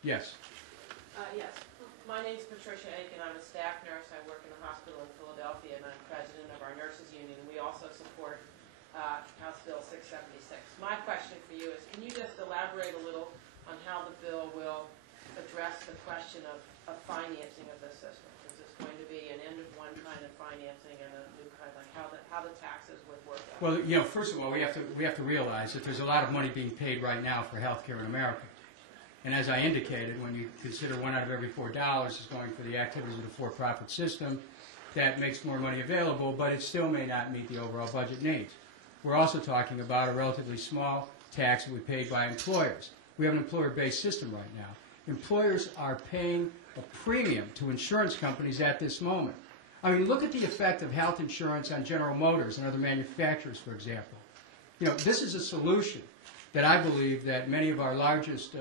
Yes. Yes. My name's Patricia Aiken. I'm a staff nurse. I work in the hospital in Philadelphia, and I'm president of our nurses union. We also support House Bill 676. My question for you is, can you just elaborate a little on how the bill will address the question of financing of this system? Is this going to be an end of one kind of financing and a new kind, like how the taxes would work out? Well, you know, first of all, we have to realize that there's a lot of money being paid right now for health care in America. And as I indicated, when you consider 1 out of every $4 is going for the activities of the for-profit system, that makes more money available, but it still may not meet the overall budget needs. We're also talking about a relatively small tax that we pay by employers. We have an employer-based system right now. Employers are paying a premium to insurance companies at this moment. I mean, look at the effect of health insurance on General Motors and other manufacturers, for example. You know, this is a solution that I believe that many of our largest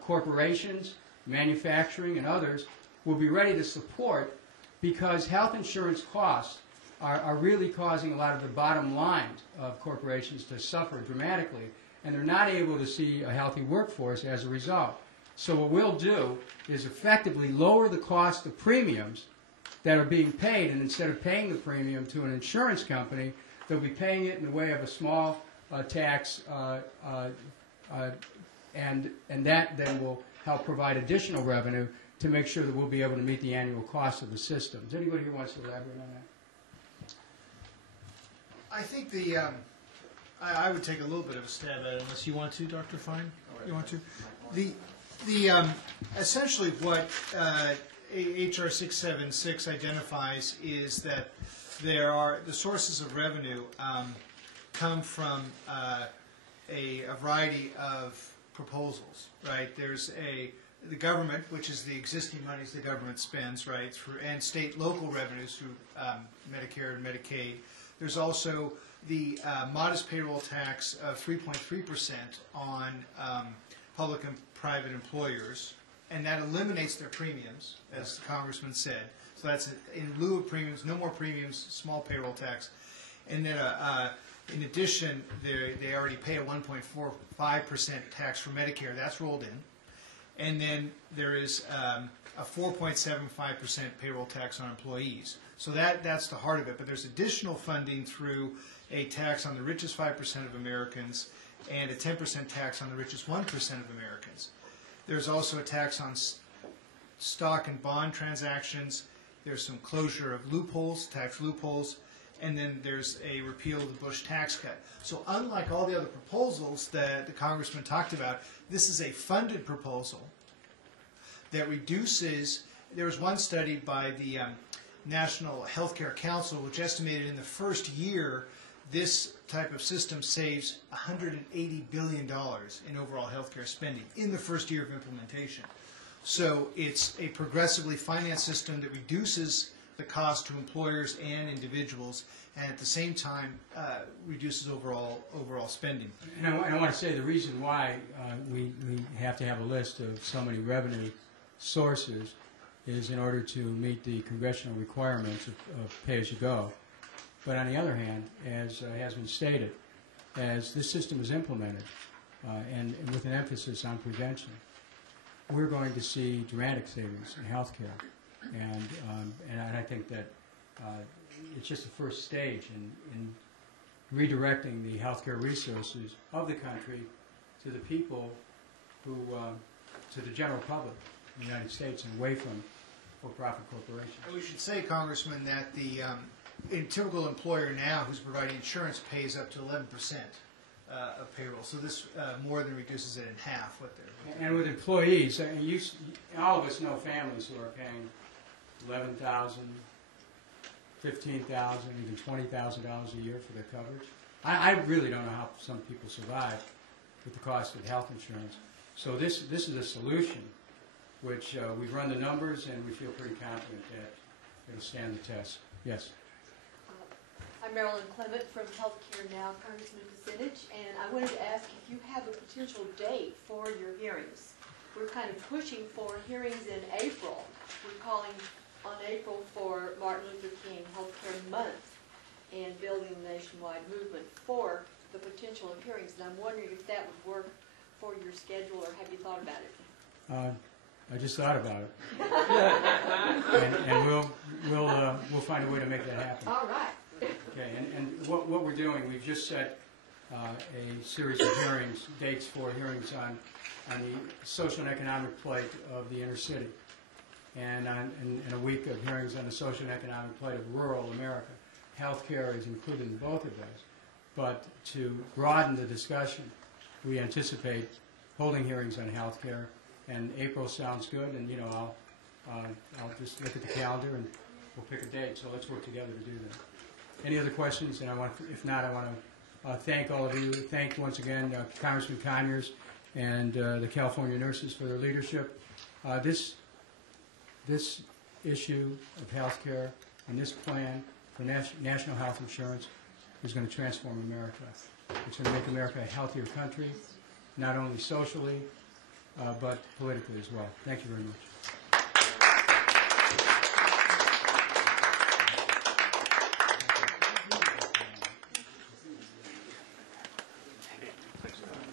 corporations, manufacturing, and others will be ready to support, because health insurance costs are really causing a lot of the bottom lines of corporations to suffer dramatically, and they're not able to see a healthy workforce as a result. So what we'll do is effectively lower the cost of premiums that are being paid, and instead of paying the premium to an insurance company, they'll be paying it in the way of a small tax, and that then will help provide additional revenue to make sure that we'll be able to meet the annual cost of the system. Does anybody here wants to elaborate on that? I think I would take a little bit of a stab at it, unless you want to, Dr. Fine. You want to? Essentially what HR 676 identifies is that the sources of revenue come from a variety of proposals, right? There's the government, which is the existing monies the government spends, right, and state local revenues through Medicare and Medicaid. There's also the modest payroll tax of 3.3% on public and private employers, and that eliminates their premiums, as the Congressman said. So that's in lieu of premiums, no more premiums, small payroll tax. And then in addition, they already pay a 1.45% tax for Medicare. That's rolled in. And then there is a 4.75% payroll tax on employees. So that's the heart of it. But there's additional funding through a tax on the richest 5% of Americans and a 10% tax on the richest 1% of Americans. There's also a tax on stock and bond transactions. There's some closure of loopholes, tax loopholes. And then there's a repeal of the Bush tax cut. So unlike all the other proposals that the Congressman talked about, this is a funded proposal that reduces. There was one study by the National Healthcare Council which estimated in the first year this type of system saves $180 billion in overall healthcare spending in the first year of implementation. So it's a progressively financed system that reduces the cost to employers and individuals, and at the same time reduces overall spending. And I want to say the reason why we have to have a list of so many revenue sources is in order to meet the congressional requirements of pay-as-you-go. But on the other hand, as has been stated, as this system is implemented, and with an emphasis on prevention, we're going to see dramatic savings in health care. And I think that it's just the first stage in redirecting the healthcare resources of the country to the people who, to the general public in the United States, and away from for-profit corporations. And we should say, Congressman, that a typical employer now who's providing insurance pays up to 11% of payroll. So this more than reduces it in half. And with employees, all of us know families who are paying $11,000, $15,000, even $20,000 a year for their coverage. I really don't know how some people survive with the cost of health insurance. So this is a solution which we've run the numbers, and we feel pretty confident that it'll stand the test. Yes? I'm Marilyn Clement from Healthcare Now, Congressman Kucinich, and I wanted to ask if you have a potential date for your hearings. We're kind of pushing for hearings in April. We're calling on April for Martin Luther King Healthcare Month and building a nationwide movement for the potential of hearings. And I'm wondering if that would work for your schedule, or have you thought about it? I just thought about it. And we'll find a way to make that happen. All right. Okay, and what we're doing, we've just set a series of hearings, dates for hearings on the social and economic plight of the inner city, and a week of hearings on the social and economic plight of rural America. Healthcare is included in both of those. But to broaden the discussion, we anticipate holding hearings on healthcare, and April sounds good, and I'll just look at the calendar and we'll pick a date. So let's work together to do that. Any other questions? And if not, I want to thank all of you. Thank once again Congressman Conyers and the California nurses for their leadership. This issue of health care and this plan for national health insurance is going to transform America. It's going to make America a healthier country, not only socially, but politically as well. Thank you very much.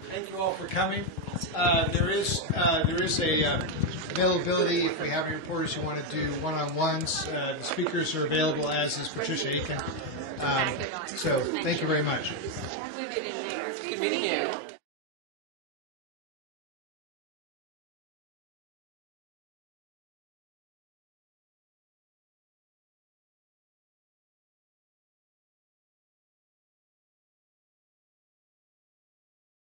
Thank you all for coming. There is a availability if we have any reporters who want to do one-on-ones. The speakers are available, as is Patricia Aiken. So thank you very much. Good meeting you.